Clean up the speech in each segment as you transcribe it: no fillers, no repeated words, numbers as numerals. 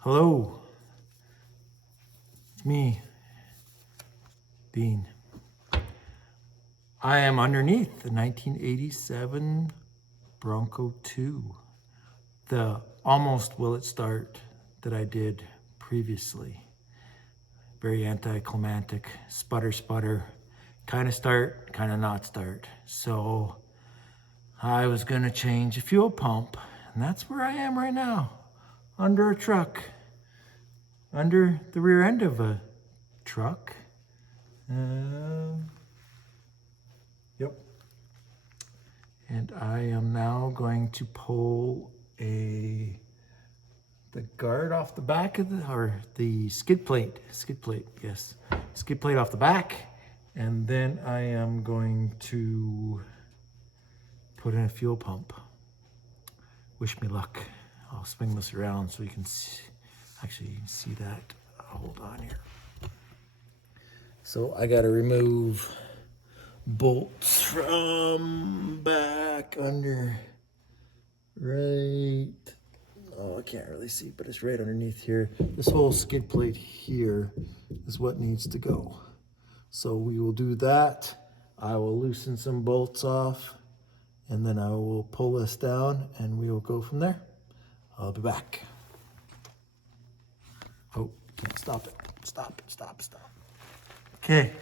Hello, it's me, Dean. I am underneath the 1987 Bronco 2, the almost will it start that I did previously. Very anticlimactic, sputter, kind of start, kind of not start. So I was gonna change a fuel pump, and that's where I am right now, under a truck. Under the rear end of a truck. Yep. And I am now going to pull the guard off the back of the skid plate, yes. Skid plate off the back. And then I am going to put in a fuel pump. Wish me luck. I'll swing this around so you can see. Actually, you can see that. Hold on here. So I got to remove bolts from back under right. Oh, I can't really see, but it's right underneath here. This whole skid plate here is what needs to go. So we will do that. I will loosen some bolts off, and then I will pull this down, and we will go from there. I'll be back. Oh, can't stop it. Stop. Okay,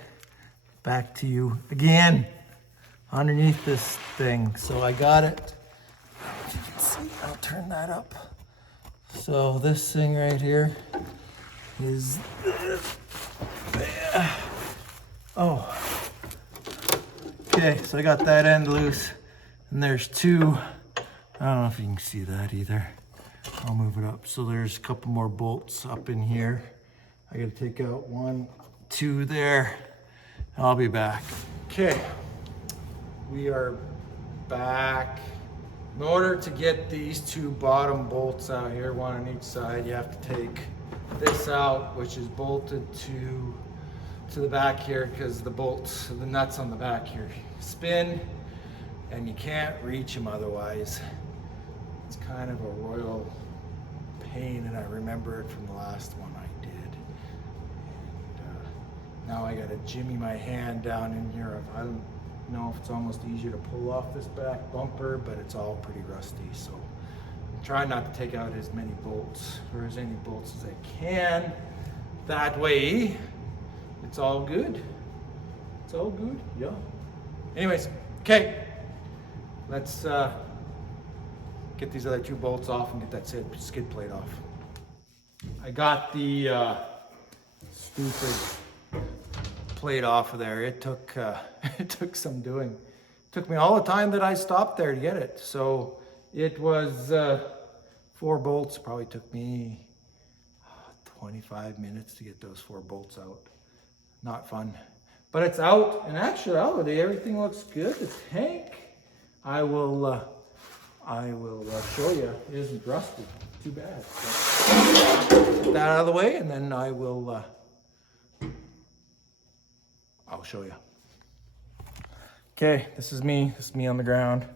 back to you again underneath this thing. So I got it. As you can see, I'll turn that up. So this thing right here is this. Oh, okay, so I got that end loose, and there's two. I don't know if you can see that either. I'll move it up. So there's a couple more bolts up in here. I gotta take out 1, 2 there. I'll be back. Okay, we are back. In order to get these 2 bottom bolts out here, 1 on each side, you have to take this out, which is bolted to the back here, because the nuts on the back here spin, and you can't reach them otherwise. It's kind of a royal pain, and I remember it from the last one I did. And now I gotta jimmy my hand down in here. I don't know if it's almost easier to pull off this back bumper, but it's all pretty rusty. So I'm trying not to take out as many bolts, or as many bolts as I can. That way, it's all good. It's all good, yeah. Anyways, okay. Let's get these other 2 bolts off and get that skid plate off. I got the stupid plate off of there. It took it took some doing. It took me all the time that I stopped there to get it. So it was 4 bolts. Probably took me 25 minutes to get those 4 bolts out. Not fun, but it's out. In actuality, everything looks good. The tank, I will show you. It isn't rusted. Too bad. So, get that out of the way, and then I'll show you. Okay, this is me. This is me on the ground.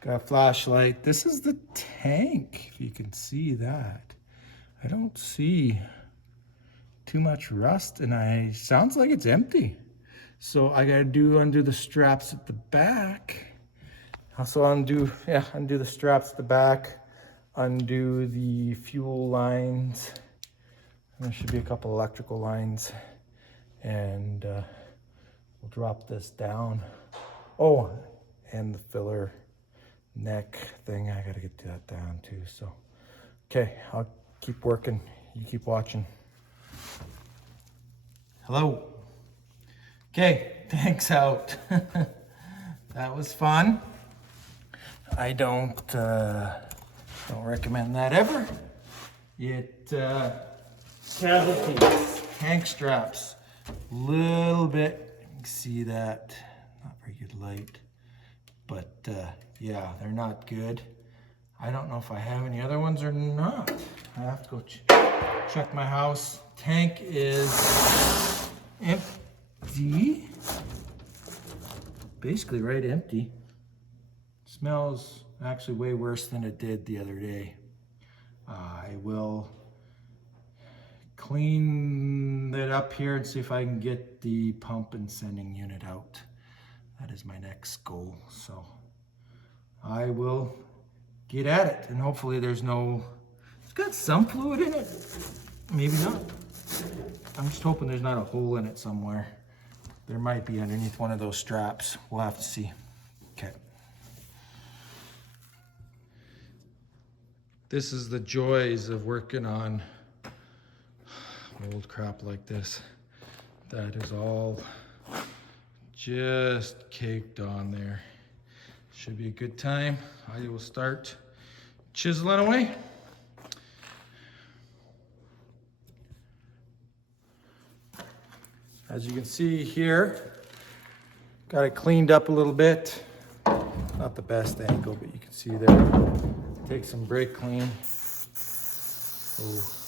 Got a flashlight. This is the tank, if you can see that. I don't see too much rust, and sounds like it's empty. So I gotta undo the straps at the back. Also undo the straps at the back, undo the fuel lines. And there should be a couple electrical lines, and we'll drop this down. Oh, and the filler neck thing, I gotta get that down too. So, okay, I'll keep working. You keep watching. Hello. Okay, tanks out. That was fun. I don't recommend that ever. It casualties. Tank straps. Little bit, you can see that. Not very good light. But yeah, they're not good. I don't know if I have any other ones or not. I have to go check my house. Tank is empty. Basically right empty. Smells actually way worse than it did the other day. I will clean it up here and see if I can get the pump and sending unit out. That is my next goal. So I will get at it, and hopefully there's no, it's got some fluid in it, maybe not. I'm just hoping there's not a hole in it somewhere. There might be underneath one of those straps. We'll have to see. Okay. This is the joys of working on old crap like this. That is all just caked on there. Should be a good time. I will start chiseling away. As you can see here, got it cleaned up a little bit. Not the best angle, but you can see there. Take some brake clean. Oh.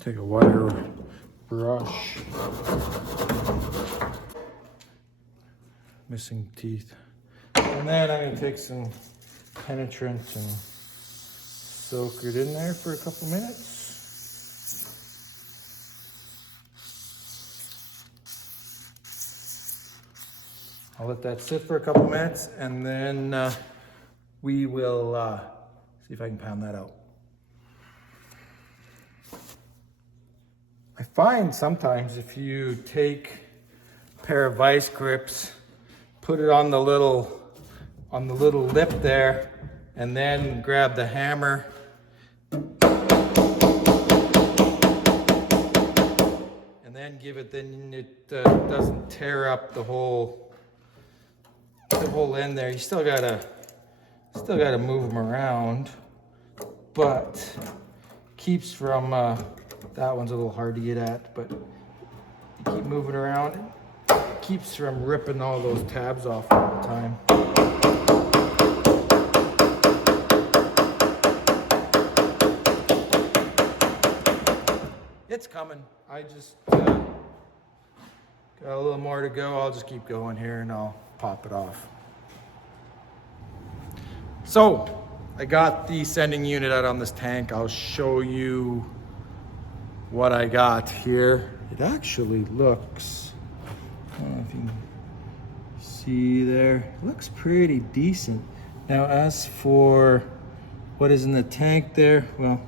Take a wire brush. Missing teeth. And then I'm going to take some penetrant and soak it in there for a couple minutes. I'll let that sit for a couple minutes, and then we will see if I can pound that out. I find sometimes if you take a pair of vice grips, put it on the little lip there, and then grab the hammer and then give it, then it doesn't tear up the whole end there. You still gotta move them around, but keeps from that one's a little hard to get at, but you keep moving around, it keeps from ripping all those tabs off all the time. It's coming. I just got a little more to go. I'll just keep going here and I'll pop it off. So I got the sending unit out on this tank. I'll show you what I got here. It actually looks, I don't know if you can see there, it looks pretty decent. Now as for what is in the tank there, well,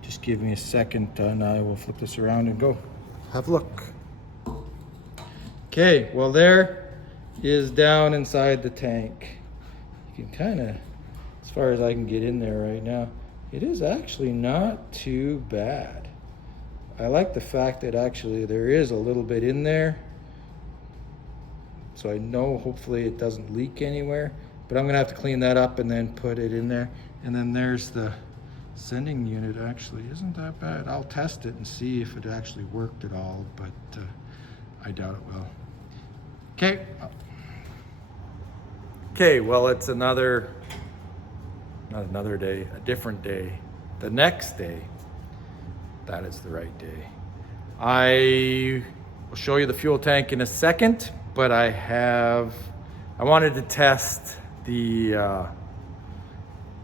just give me a second and I will flip this around and go have a look. Okay, well there is down inside the tank. You can kind of, as far as I can get in there right now, it is actually not too bad. I like the fact that actually there is a little bit in there. So I know hopefully it doesn't leak anywhere, but I'm gonna have to clean that up and then put it in there. And then there's the sending unit, actually isn't that bad. I'll test it and see if it actually worked at all, but I doubt it will. Okay. Okay, well, it's not another day, a different day. The next day, that is the right day. I will show you the fuel tank in a second, but I wanted to test the,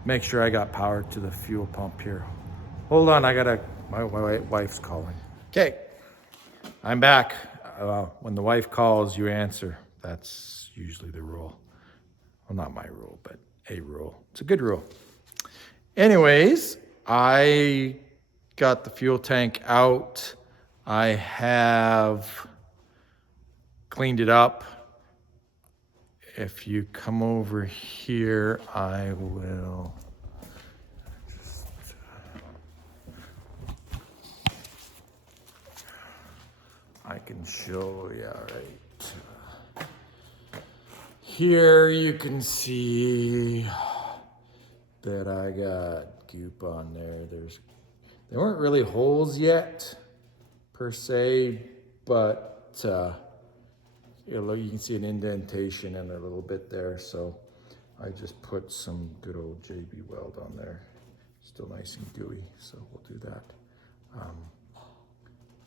make sure I got power to the fuel pump here. Hold on, my wife's calling. Okay, I'm back. When the wife calls, you answer. That's usually the rule. Well, not my rule, but a rule. It's a good rule. Anyways, I got the fuel tank out. I have cleaned it up. If you come over here, I will just, I can show you right here you can see that I got goop on there. There weren't really holes yet per se, but you can see an indentation in a little bit there. So I just put some good old JB Weld on there. Still nice and gooey, so we'll do that.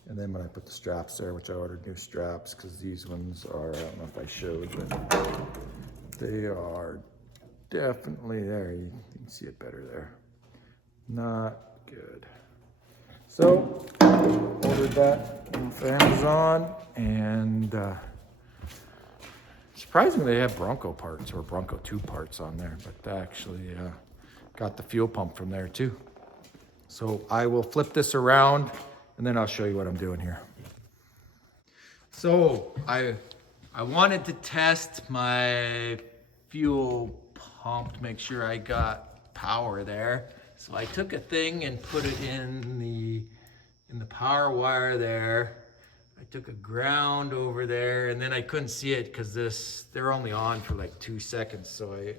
And then when I put the straps there, which I ordered new straps, because these ones are, I don't know if I showed, but they are definitely there. You can see it better there. Not good. So, ordered that off Amazon, and surprisingly they have Bronco parts, or Bronco 2 parts on there, but actually got the fuel pump from there too. So I will flip this around and then I'll show you what I'm doing here. So I wanted to test my fuel pump to make sure I got power there. So I took a thing and put it in the power wire there. I took a ground over there, and then I couldn't see it because they're only on for like 2 seconds. So I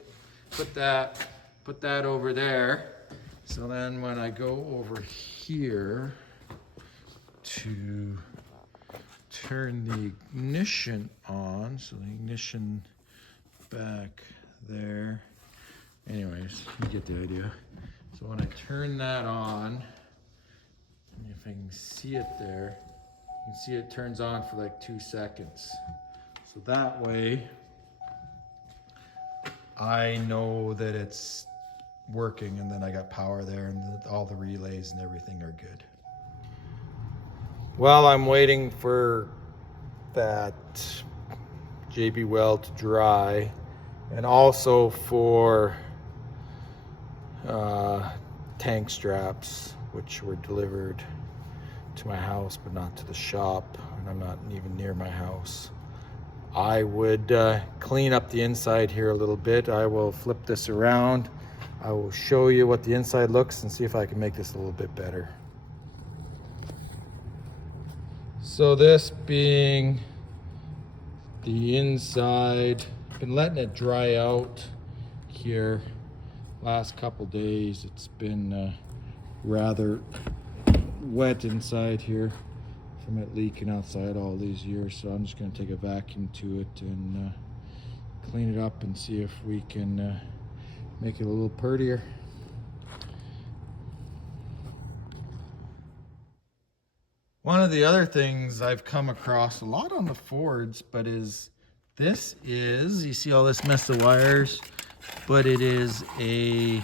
put that over there. So then when I go over here to turn the ignition on, so the ignition back there. Anyways, you get the idea. So when I turn that on, and if I can see it there, you can see it turns on for like 2 seconds. So that way, I know that it's working, and then I got power there, and all the relays and everything are good. While I'm waiting for that JB Weld to dry, and also for tank straps, which were delivered to my house but not to the shop, and I'm not even near my house, I would clean up the inside here a little bit. I will flip this around. I will show you what the inside looks and see if I can make this a little bit better. So this being the inside, been letting it dry out here last couple days. It's been rather wet inside here from it leaking outside all these years. So I'm just going to take a vacuum to it and clean it up and see if we can make it a little prettier. One of the other things I've come across a lot on the Fords, but you see all this mess of wires, but it is a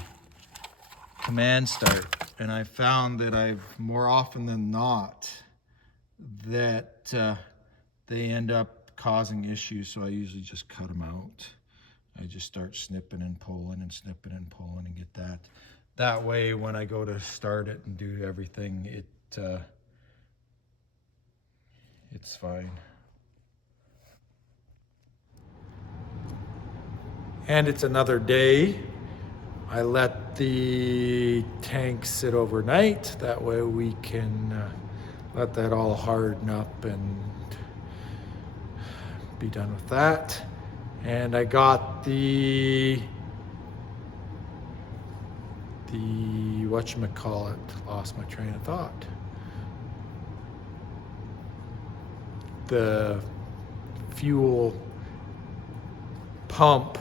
command start. And I found that I've more often than not that they end up causing issues. So I usually just cut them out. I just start snipping and pulling and snipping and pulling and get that. That way, when I go to start it and do everything, it's fine. And it's another day. I let the tank sit overnight. That way we can let that all harden up and be done with that. And I got the whatchamacallit, lost my train of thought. The fuel pump.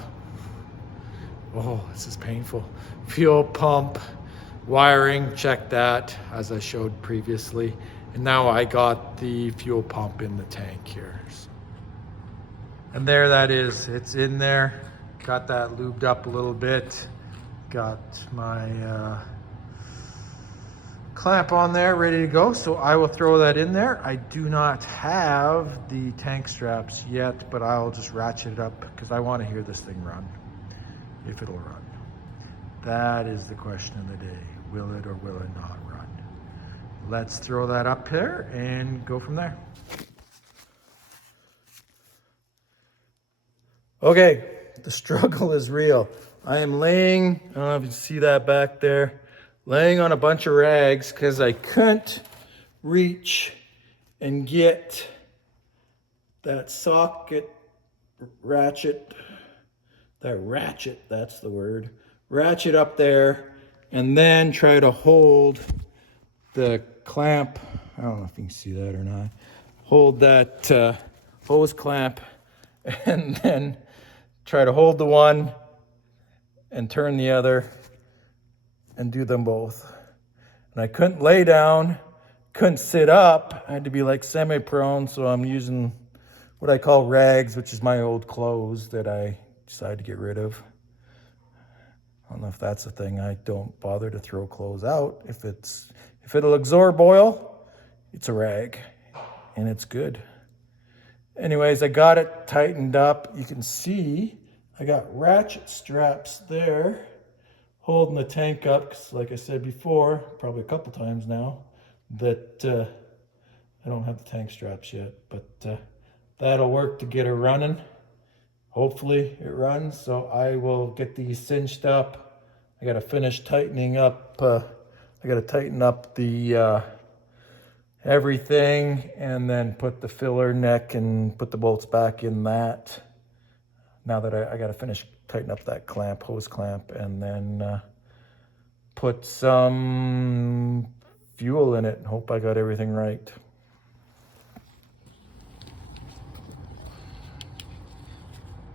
Oh, this is painful. Fuel pump wiring, check that as I showed previously. And now I got the fuel pump in the tank here. And there that is, it's in there. Got that lubed up a little bit. Got my clamp on there ready to go, so I will throw that in there. I do not have the tank straps yet, but I'll just ratchet it up because I want to hear this thing run, if it'll run. That is the question of the day. Will it or will it not run? Let's throw that up there and go from there. Okay, the struggle is real. I am laying, I don't know if you can see that back there, laying on a bunch of rags because I couldn't reach and get that socket ratchet that ratchet, that's the word, ratchet up there, and then try to hold the clamp. I don't know if you can see that or not. Hold that hose clamp and then try to hold the one and turn the other and do them both. And I couldn't lay down, couldn't sit up. I had to be like semi-prone, so I'm using what I call rags, which is my old clothes that I decided to get rid of. I don't know if that's a thing. I don't bother to throw clothes out. If it'll absorb oil, it's a rag, and it's good. Anyways, I got it tightened up. You can see I got ratchet straps there holding the tank up, because like I said before, probably a couple times now, that I don't have the tank straps yet, but that'll work to get her running. Hopefully it runs, so I will get these cinched up. I got to finish tightening up. I got to tighten up the everything, and then put the filler neck and put the bolts back in that. Now that I got to finish tighten up that clamp, hose clamp, and then put some fuel in it and hope I got everything right.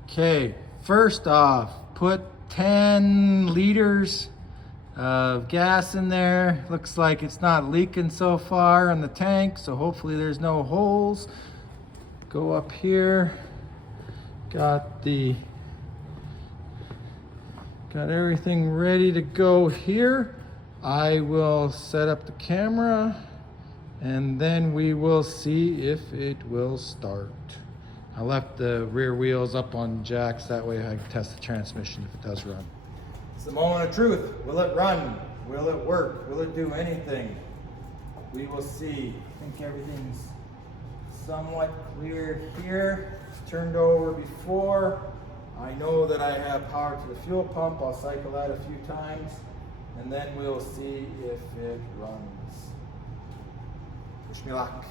Okay, first off, put 10 liters of gas in there. Looks like it's not leaking so far in the tank, so hopefully there's no holes. Go up here. Got everything ready to go here. I will set up the camera and then we will see if it will start. I left the rear wheels up on jacks, that way I can test the transmission if it does run. It's the moment of truth. Will it run? Will it work? Will it do anything? We will see. I think everything's somewhat clear here. It's turned over before. I know that I have power to the fuel pump. I'll cycle that a few times and then we'll see if it runs. Wish me luck.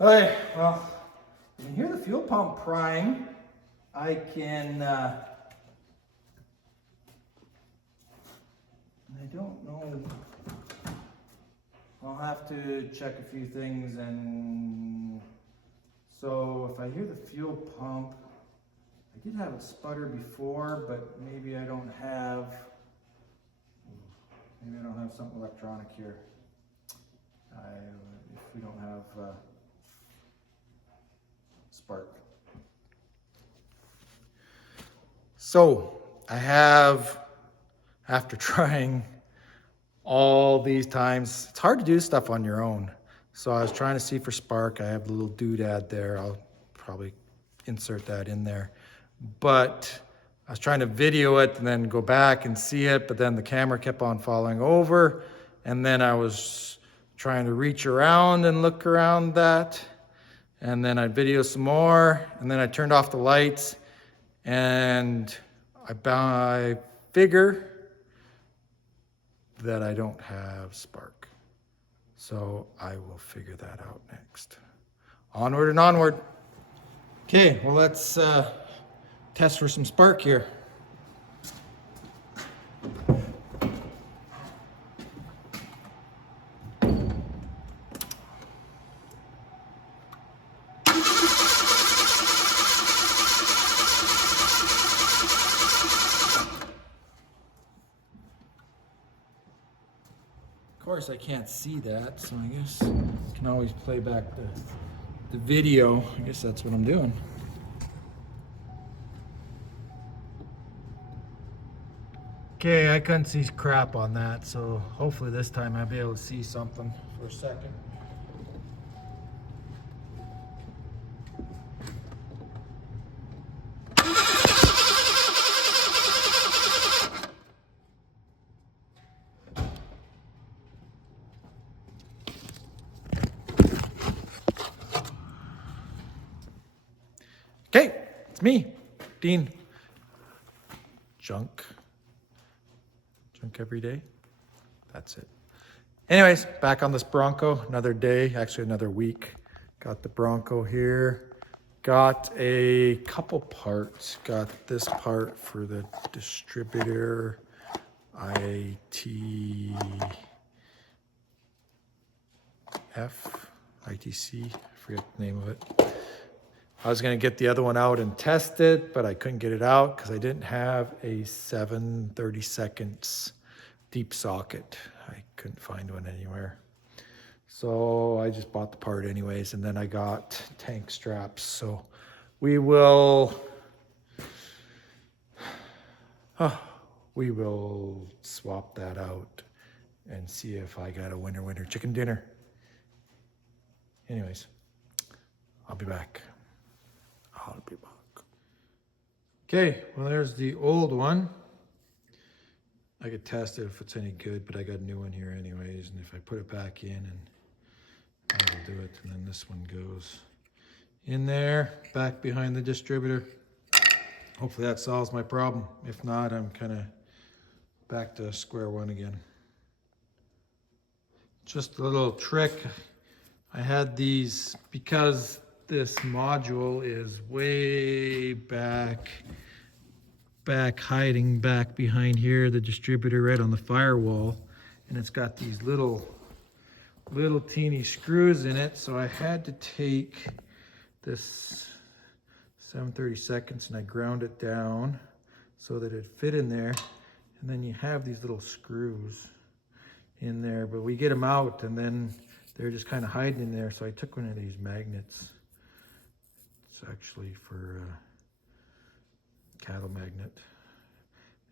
Okay, well, you can hear the fuel pump crying. I can, I don't know, I'll have to check a few things, and so if I hear the fuel pump, I did have it sputter before, but maybe I don't have something electronic here. If we don't have spark. So I have, after trying all these times, it's hard to do stuff on your own. So I was trying to see for spark. I have the little doodad there. I'll probably insert that in there. But I was trying to video it and then go back and see it, but then the camera kept on falling over. And then I was trying to reach around and look around that. And then I'd video some more, and then I turned off the lights, and I figure that I don't have spark. So I will figure that out next. Onward and onward. Okay, well let's test for some spark here. course I can't see that, so I guess I can always play back the video. I guess that's what I'm doing. Okay, I couldn't see crap on that, so hopefully this time I'll be able to see something for a second. Okay, it's me, Dean. Junk every day. That's it. Anyways, back on this Bronco, another day, actually another week. Got the Bronco here. Got a couple parts. Got this part for the distributor, ITC, I forget the name of it. I was gonna get the other one out and test it, but I couldn't get it out because I didn't have a 7/32 deep socket. I couldn't find one anywhere. So I just bought the part anyways, and then I got tank straps. So we will swap that out and see if I got a winter chicken dinner. Anyways, I'll be back. Okay, well there's the old one. I could test it if it's any good, but I got a new one here anyways, and if I put it back in, and I will do it, and then this one goes in there, back behind the distributor. Hopefully that solves my problem. If not, I'm kind of back to square one again. Just a little trick. I had these because this module is way back hiding back behind here, the distributor right on the firewall, and it's got these little teeny screws in it. So I had to take this 7/32 and I ground it down so that it fit in there, and then you have these little screws in there, but we get them out and then they're just kind of hiding in there. So I took one of these magnets. It's actually for cattle magnet,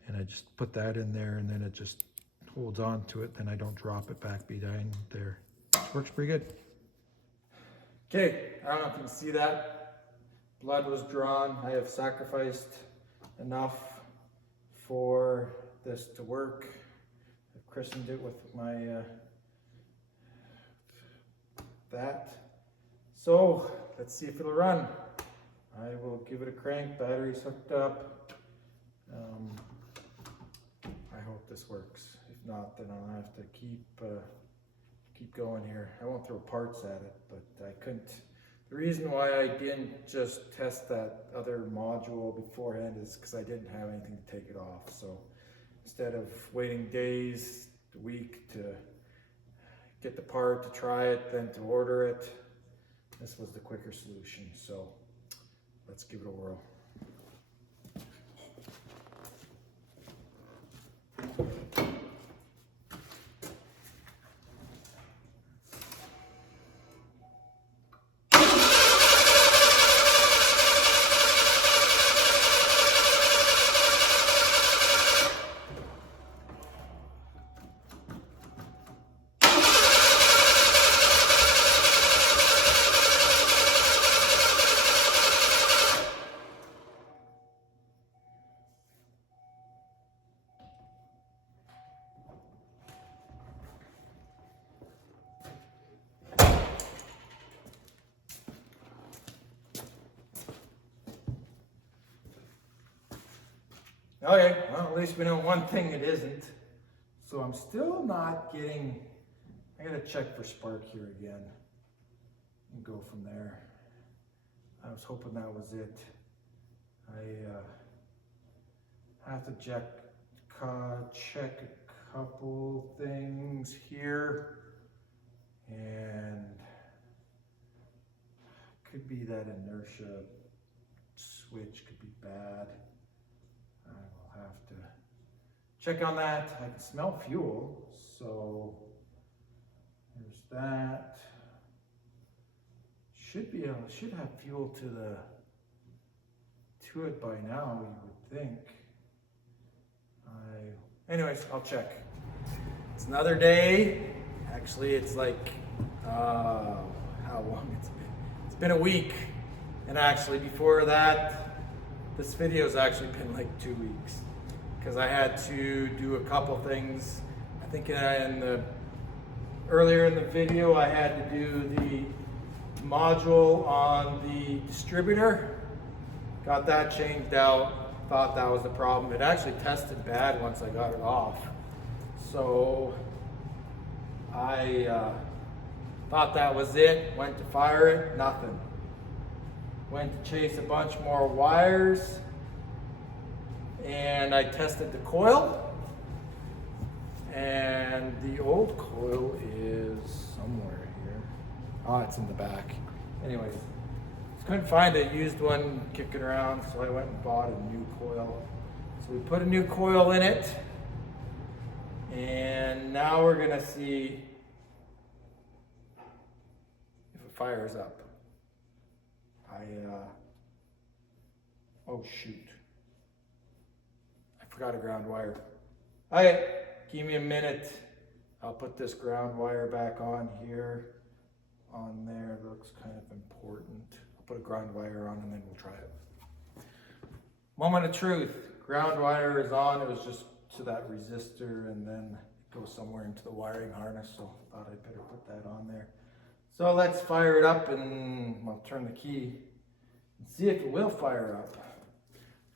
and I just put that in there, and then it just holds on to it. Then I don't drop it back behind there. Works pretty good. Okay, I don't know if you can see that. Blood was drawn. I have sacrificed enough for this to work. I've christened it with my that. So let's see if it'll run. I will give it a crank. Battery's hooked up. I hope this works. If not, then I'll have to keep going here. I won't throw parts at it, but I couldn't. The reason why I didn't just test that other module beforehand is because I didn't have anything to take it off. So instead of waiting days, a week to get the part, to try it, then to order it, this was the quicker solution. So let's give it a whirl. Okay, well, at least we know one thing it isn't. So I'm still not getting, I gotta check for spark here again and go from there. I was hoping that was it. I have to check a couple things here, and could be that inertia switch could be bad. I will have to check on that. I can smell fuel, so should have fuel to it by now, you would think. Anyways, I'll check. It's another day. Actually, it's like, how long it's been? It's been a week. And actually, before that, this video's actually been like 2 weeks. Because I had to do a couple things. I think earlier in the video, I had to do the module on the distributor. Got that changed out. Thought that was the problem. It actually tested bad once I got it off. So I thought that was it. Went to fire it, nothing. Went to chase a bunch more wires, and I tested the coil, and the old coil is somewhere here. Oh, it's in the back. Anyways, couldn't find a used one kicking around, so I went and bought a new coil. So we put a new coil in it, and now we're gonna see if it fires up. Oh shoot. I forgot a ground wire. Okay, give me a minute. I'll put this ground wire back on here. On there, it looks kind of important. I'll put a ground wire on and then we'll try it. Moment of truth. Ground wire is on. It was just to that resistor and then it goes somewhere into the wiring harness, so I thought I'd better put that on there. So let's fire it up and I'll turn the key and see if it will fire up.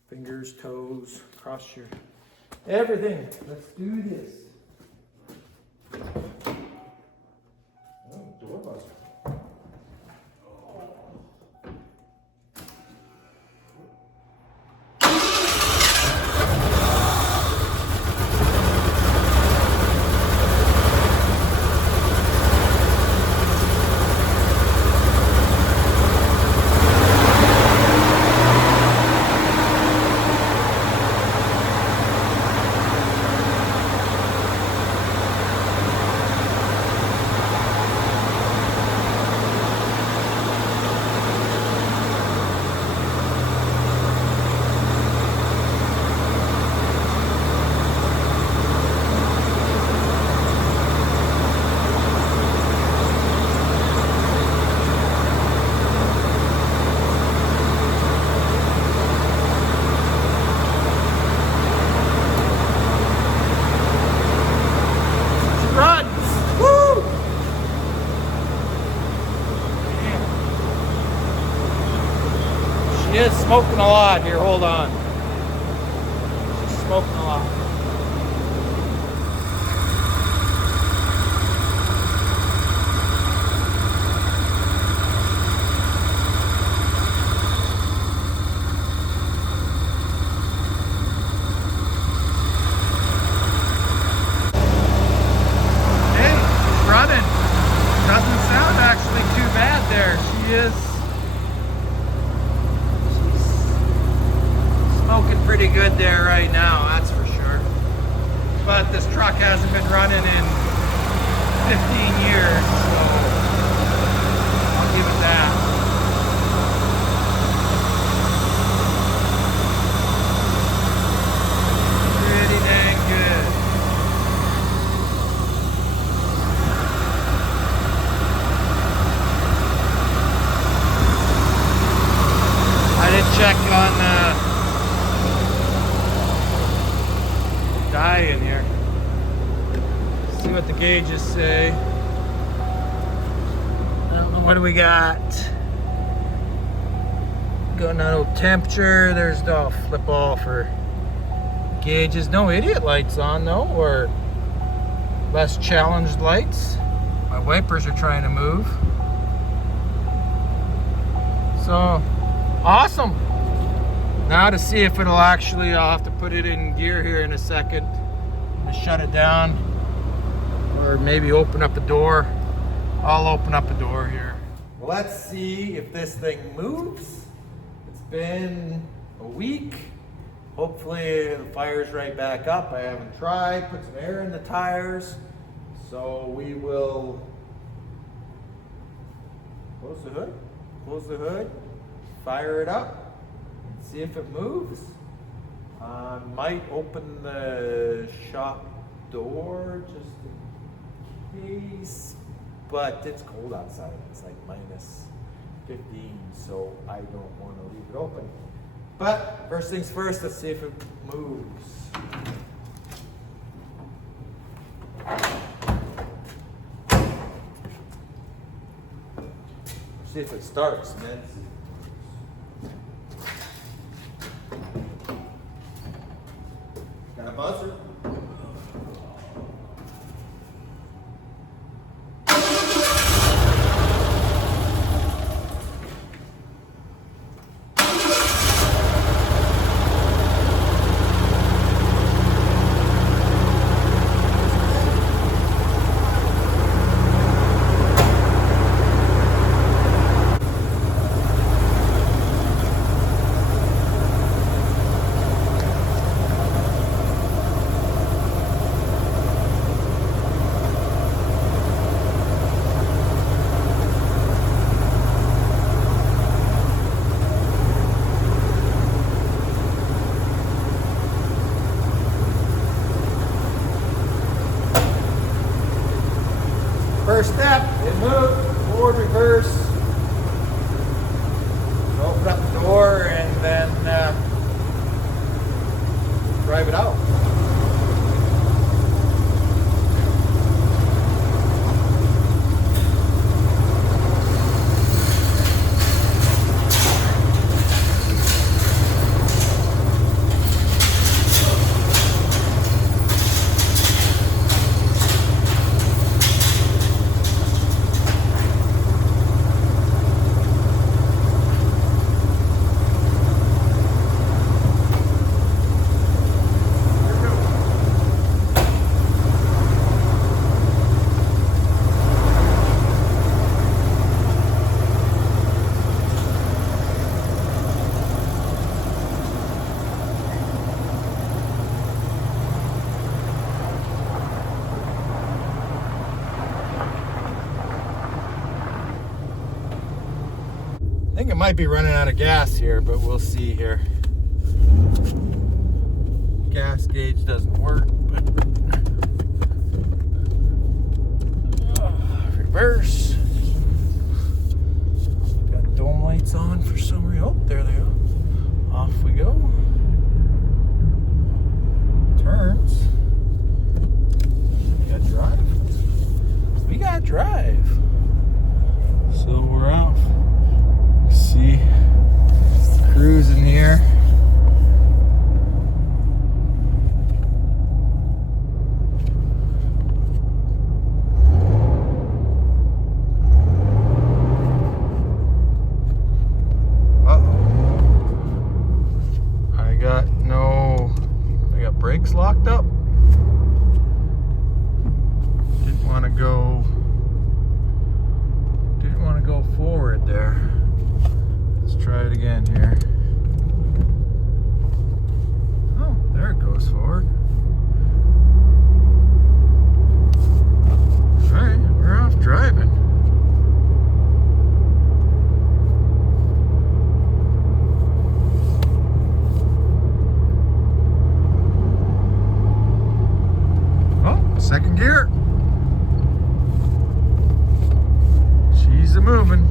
Fingers, toes, cross your everything. Let's do this. Oh, door buzzer. She is smoking a lot here, hold on. She's smoking a lot. Hey, she's running. Doesn't sound actually too bad there. She is smoking pretty good there right now, that's for sure. But this truck hasn't been running in 15 years, so I'll give it that. Pretty dang good. I did check on dye in here. See what the gauges say. I don't know, what do we got? Got no temperature. There's no flip all for gauges. No idiot lights on though, or less challenged lights. My wipers are trying to move. So awesome. Now to see if it'll actually, I'll have to put it in gear here in a second to shut it down, or maybe open up a door. I'll open up a door here. Let's see if this thing moves. It's been a week. Hopefully the fire's right back up. I haven't tried. Put some air in the tires. So we will close the hood. close the hood, fire it up, and see if it moves. Might open the shop door just in case, but it's cold outside. It's like minus 15, so I don't want to leave it open. But first things first, let's see if it moves. See if it starts, man. Got a buzzer? First step, it moved, forward, reverse. Open up the door and then drive it out. I think it might be running out of gas here, but we'll see here. Gas gauge doesn't work, but reverse. Got dome lights on for some reason. Oh, there they go. Off we go. Turns. We got drive. We got drive. So we're off. See, cruising here. I got brakes locked up. Didn't want to go forward there. Let's try it again here. Oh, there it goes forward. All right, we're off driving. Oh, second gear. She's a moving.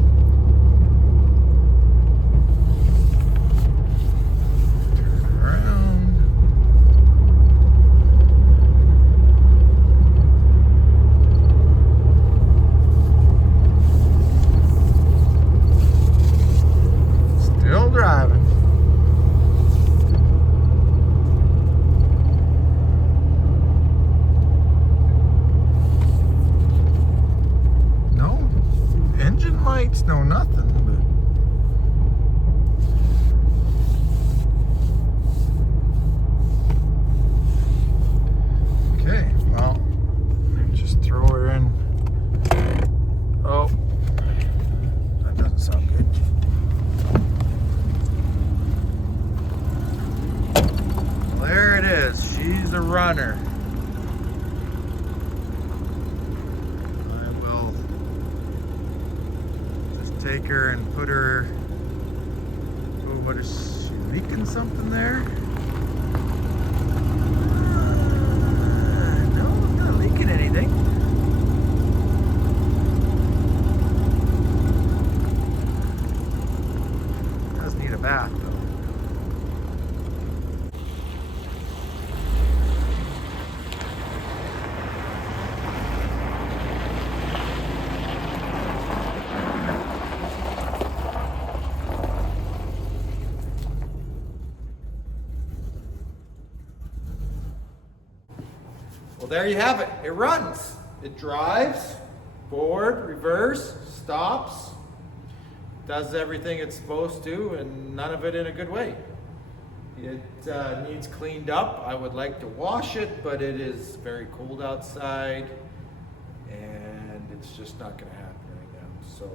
No nothing, but okay, well, just throw her in. Oh, that doesn't sound good. There it is. She's a runner. take her and put her, oh, what is she leaking something there? No, I'm not leaking anything. Does need a bath though. Well, there you have it. It runs. It drives, forward, reverse, stops, does everything it's supposed to, and none of it in a good way. It needs cleaned up. I would like to wash it, but it is very cold outside, and it's just not going to happen right now. So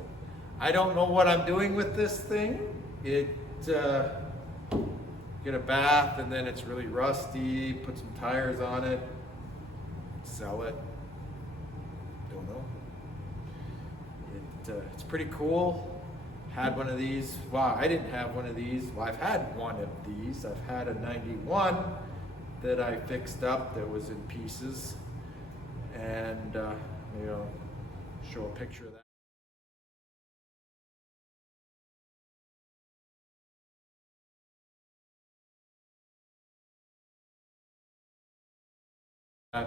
I don't know what I'm doing with this thing. Get a bath, and then it's really rusty. Put some tires on it. Sell it. Don't know. It's pretty cool. Had one of these. Wow, I didn't have one of these. Well, I've had one of these. I've had a 91 that I fixed up that was in pieces, and maybe I'll show a picture of that.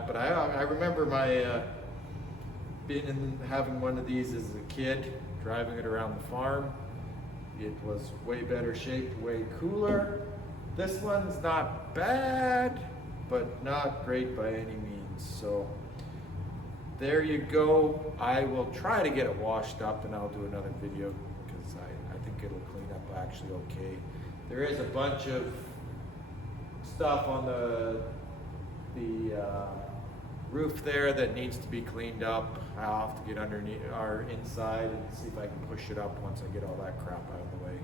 But I remember my having one of these as a kid, driving it around the farm. It was way better shaped, way cooler. This one's not bad, but not great by any means. So there you go. I will try to get it washed up, and I'll do another video because I think it'll clean up actually okay. There is a bunch of stuff on the roof there that needs to be cleaned up. I'll have to get underneath our inside and see if I can push it up once I get all that crap out of the way.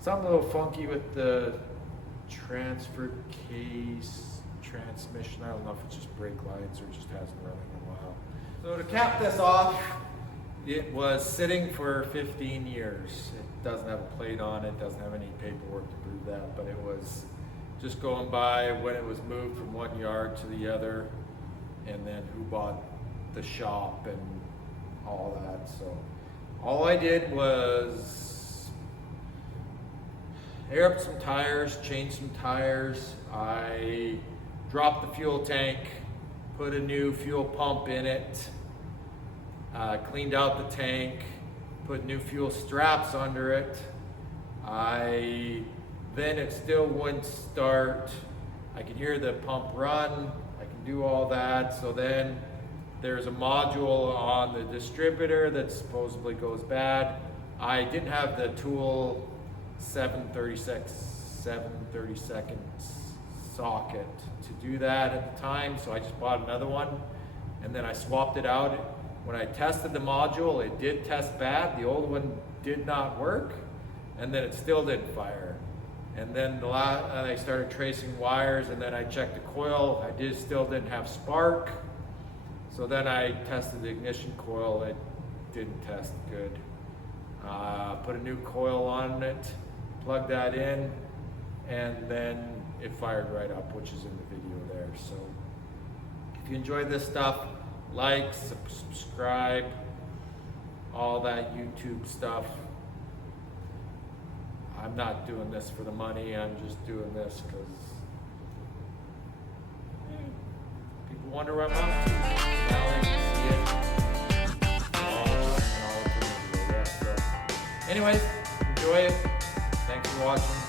Something a little funky with the transfer case transmission. I don't know if it's just brake lines or just hasn't run in a while. So to cap this off, it was sitting for 15 years. It doesn't have a plate on it, doesn't have any paperwork to prove that, but it was just going by when it was moved from one yard to the other, and then who bought the shop and all that. So all I did was air up some tires, change some tires. I dropped the fuel tank, put a new fuel pump in it, cleaned out the tank, put new fuel straps under it. Then it still wouldn't start. I can hear the pump run. I can do all that. So then there's a module on the distributor that supposedly goes bad. I didn't have the tool 7/32 socket to do that at the time, so I just bought another one, and then I swapped it out. When I tested the module, it did test bad. The old one did not work, and then it still didn't fire. And then I started tracing wires, and then I checked the coil. I still didn't have spark. So then I tested the ignition coil. It didn't test good. Put a new coil on it, plugged that in, and then it fired right up, which is in the video there. So if you enjoyed this stuff, like, subscribe, all that YouTube stuff. I'm not doing this for the money, I'm just doing this because people wonder what I'm up to. Now they can see it. So anyways, enjoy it. Thanks for watching.